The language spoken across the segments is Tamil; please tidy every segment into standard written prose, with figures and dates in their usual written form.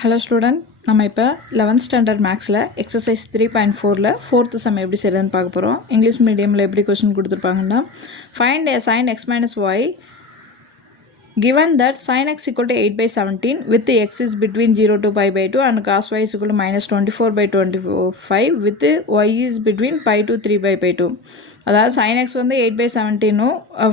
ஹலோ ஸ்டூடெண்ட், நம்ம இப்போ 11th ஸ்டாண்டர்ட் மேக்ஸில் எக்ஸசைஸ் 3.4ல் ஃபோர்த்து சம் எப்படி செய்கிறதுன்னு பார்க்க போகிறோம். இங்கிலீஷ் மீடியமில் எப்படி கொஸ்டின் கொடுத்துருப்பாங்கன்னா, find a sin x minus y given that sin x equal to 8/17 with x is between 0 to pi by 2 and cos y is equal to minus 24/25 with y is between pi to 3 by 2. அதாவது sin x வந்து 8/17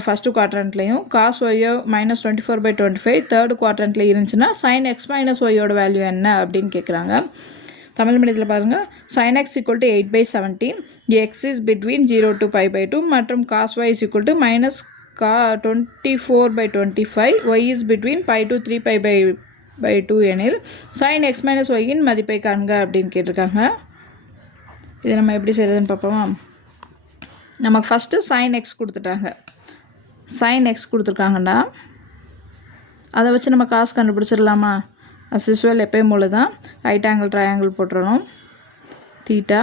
ஃபஸ்ட்டு குவாட்ரண்ட்லேயும் cos y minus 24/25 தேர்டு குவாட்ரண்ட்டில் இருந்துச்சுன்னா sin x minus y-யோட வேல்யூ என்ன அப்படின்னு கேட்குறாங்க. தமிழ் மீடியத்தில் பாருங்கள், sin x equal to 8/17, x is between 0 to pi by 2 மற்றும் cos y is equal to minus 24/25, y is between pi to 3 pi by 2 எனில் sin x minus y-இன் மதிப்பை காண்க அப்படின்னு கேட்டிருக்காங்க. இதை நம்ம எப்படி செய்கிறதுன்னு பார்ப்போமா. நமக்கு ஃபஸ்ட்டு sin x கொடுத்துட்டாங்க. sin x கொடுத்துருக்காங்கன்னா அதை வச்சு நம்ம காசு கண்டுபிடிச்சிடலாமா. அஸ் யூஸ்வல் எப்பயும் போல தான் ரைட் ஆங்கிள் ட்ரையாங்கிள் போட்டுறணும். தீட்டா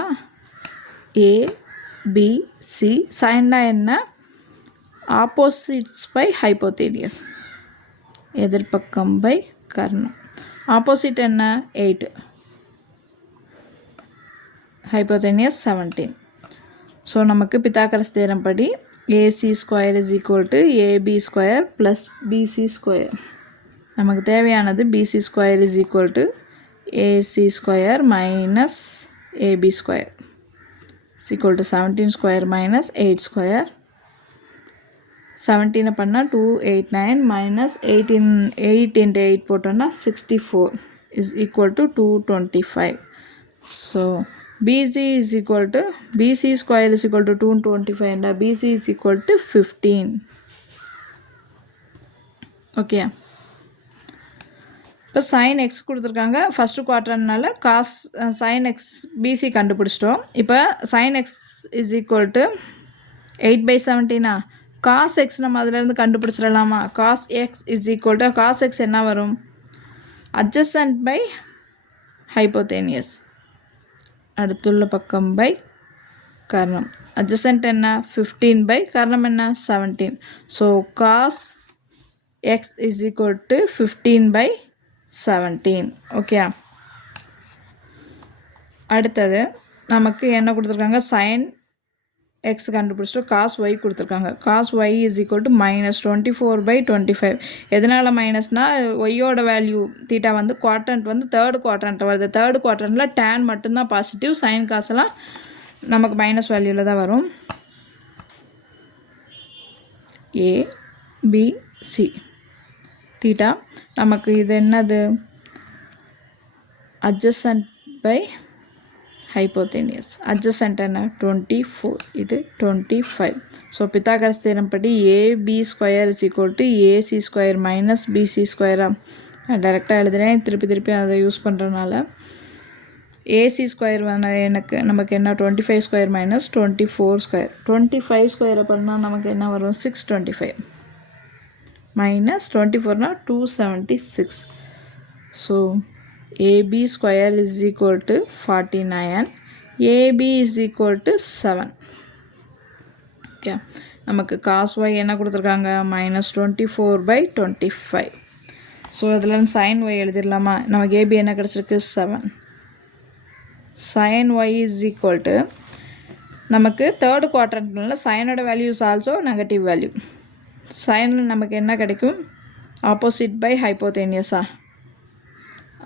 ABC, சைன்னா என்ன, ஆப்போசிட்ஸ் பை ஹைப்போதேனியஸ், எதிர்பக்கம் பை கர்ணம். ஆப்போசிட் என்ன 8, ஹைப்போதேனியஸ் 17. ஸோ நமக்கு பித்தாகரஸ் தேரம் படி AC square is equal to AB square plus BC square. நமக்கு தேவையானது BC square is equal to AC square minus AB square is equal to 17 square minus 8 square. 17 பண்ணால் 289 மைனஸ் 8 into 8 போட்டோன்னா 64 is equal to 225. So BC is equal to BC square is equal to 225 and BC is equal to 15. Okay, இப்போ sin x கொடுத்துருக்காங்க. ஃபஸ்ட்டு குவாட்ரன்னால காஸ் sin x BC கண்டுபிடிச்சிட்டோம். இப்போ sin x is equal to 8/17. cos x நம்ம அதிலேருந்து கண்டுபிடிச்சிடலாமா. cos x is equal to cos x என்ன வரும், adjacent by hypotenuse, அடுத்துள்ள பக்கம் பை கர்ணம். adjacent என்ன 15 பை கர்ணம் என்ன 17. So cos x is equal to 15/17. Okay, அடுத்தது நமக்கு என்ன கொடுத்துருக்காங்க, sin x கண்டுபிடிச்சிட்டு cos y கொடுத்துருக்காங்க. cos y is equal to minus 24/25. எதனால் மைனஸ்னால் ஒய்யோட வேல்யூ தீட்டா வந்து குவாட்ரண்ட் வந்து தேர்டு குவாட்ரண்ட் வருது. தேர்டு குவாட்ரண்ட்டில் டேன் மட்டும்தான் பாசிட்டிவ், சைன் காசெல்லாம் நமக்கு மைனஸ் வேல்யூவில் தான் வரும். ABC தீட்டா நமக்கு இது என்னது, adjacent by hypotenuse. adjacent என்ன 24, இது 25. ஸோ பித்தாகரஸ் தேரம் படி AB square is equal to AC square minus BC ஸ்கொயராக டைரெக்டாக எழுதுகிறேன். திருப்பி அதை யூஸ் பண்ணுறதுனால AC ஸ்கொயர் வந்து நமக்கு என்ன 25 ஸ்கொயர் மைனஸ் 24 ஸ்கொயர். 25 ஸ்கொயரை பண்ணால் நமக்கு என்ன வரும் 625 மைனஸ் 24னா 276. So AB square is equal to 49, AB is equal to 7. Okay, நமக்கு cos y என்ன கொடுத்துருக்காங்க, minus 24/25. ஸோ இதில் sin y எழுதிடலாமா. நமக்கு AB என்ன கிடச்சிருக்கு 7. sin y is equal to நமக்கு தேர்டு குவாட்ரண்ட்னால சைனோட values also negative value. Sine நமக்கு என்ன கிடைக்கும், ஆப்போசிட் பை ஹைப்போதேனியஸா,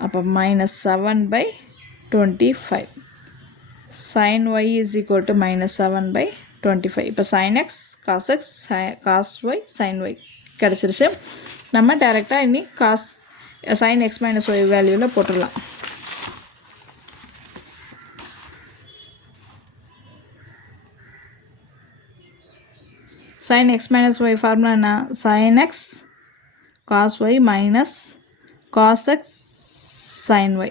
அப்போ minus 7/25. sin y is equal to minus 7/25. இப்போ sin x cos x cos y sin y கிடச்சிருச்சு. நம்ம டேரெக்டாக இனி sin x minus y வேல்யூவில் போட்டுடலாம். sin x minus y formula என்ன, sin x cos y minus cos x sin y.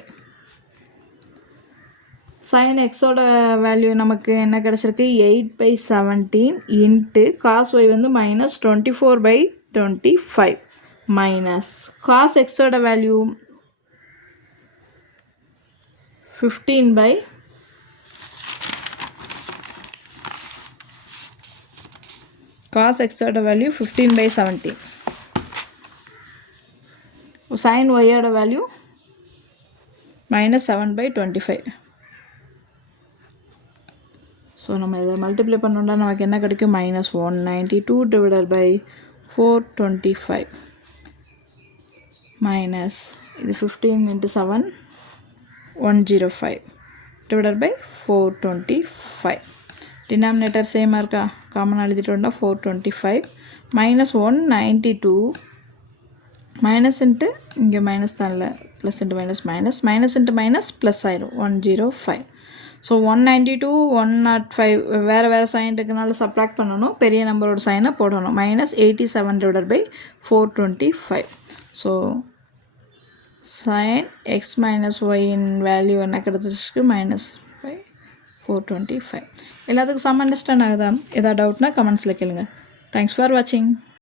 sin xோட வேல்யூ நமக்கு என்ன கிடச்சிருக்கு 8/17 இன்ட்டு cos y வந்து மைனஸ் 24/25 மைனஸ் cos xோட வேல்யூ 15 cos xோட வேல்யூ 15/17. sin y ஓட வேல்யூ மைனஸ் 7/25. ஸோ நம்ம இதை மல்டிப்ளை பண்ணோம்னா நமக்கு என்ன கிடைக்கும்? மைனஸ் 192 டிவைடட் பை 425 மைனஸ் இது 15 into 7 105 டிவைடட் பை 425. டினாமினேட்டர் சேமாக இருக்கா? காமனாக எழுதிட்டோம்னா 425 மைனஸ் 192 மைனஸ் இன்ட்டு இங்கே மைனஸ் தான் இல்லை, plus into minus minus, minus into minus plus ஆயிரும் 105. ஸோ 192 105 வேறு வேறு சைன் இருக்கனால சப்ராக்ட் பண்ணணும், பெரிய நம்பரோட சைனை போடணும். Minus 87 divided by 425. So sin x minus ஒயின் வேல்யூ என்ன கிடச்சிருக்கு? Minus by 425. எல்லாத்துக்கும் சம் அண்டர்ஸ்டாண்ட் ஆகுதா? ஏதாவது டவுட்னா கமெண்ட்ஸில் கேளுங்க. தேங்க்ஸ் ஃபார் வாட்சிங்.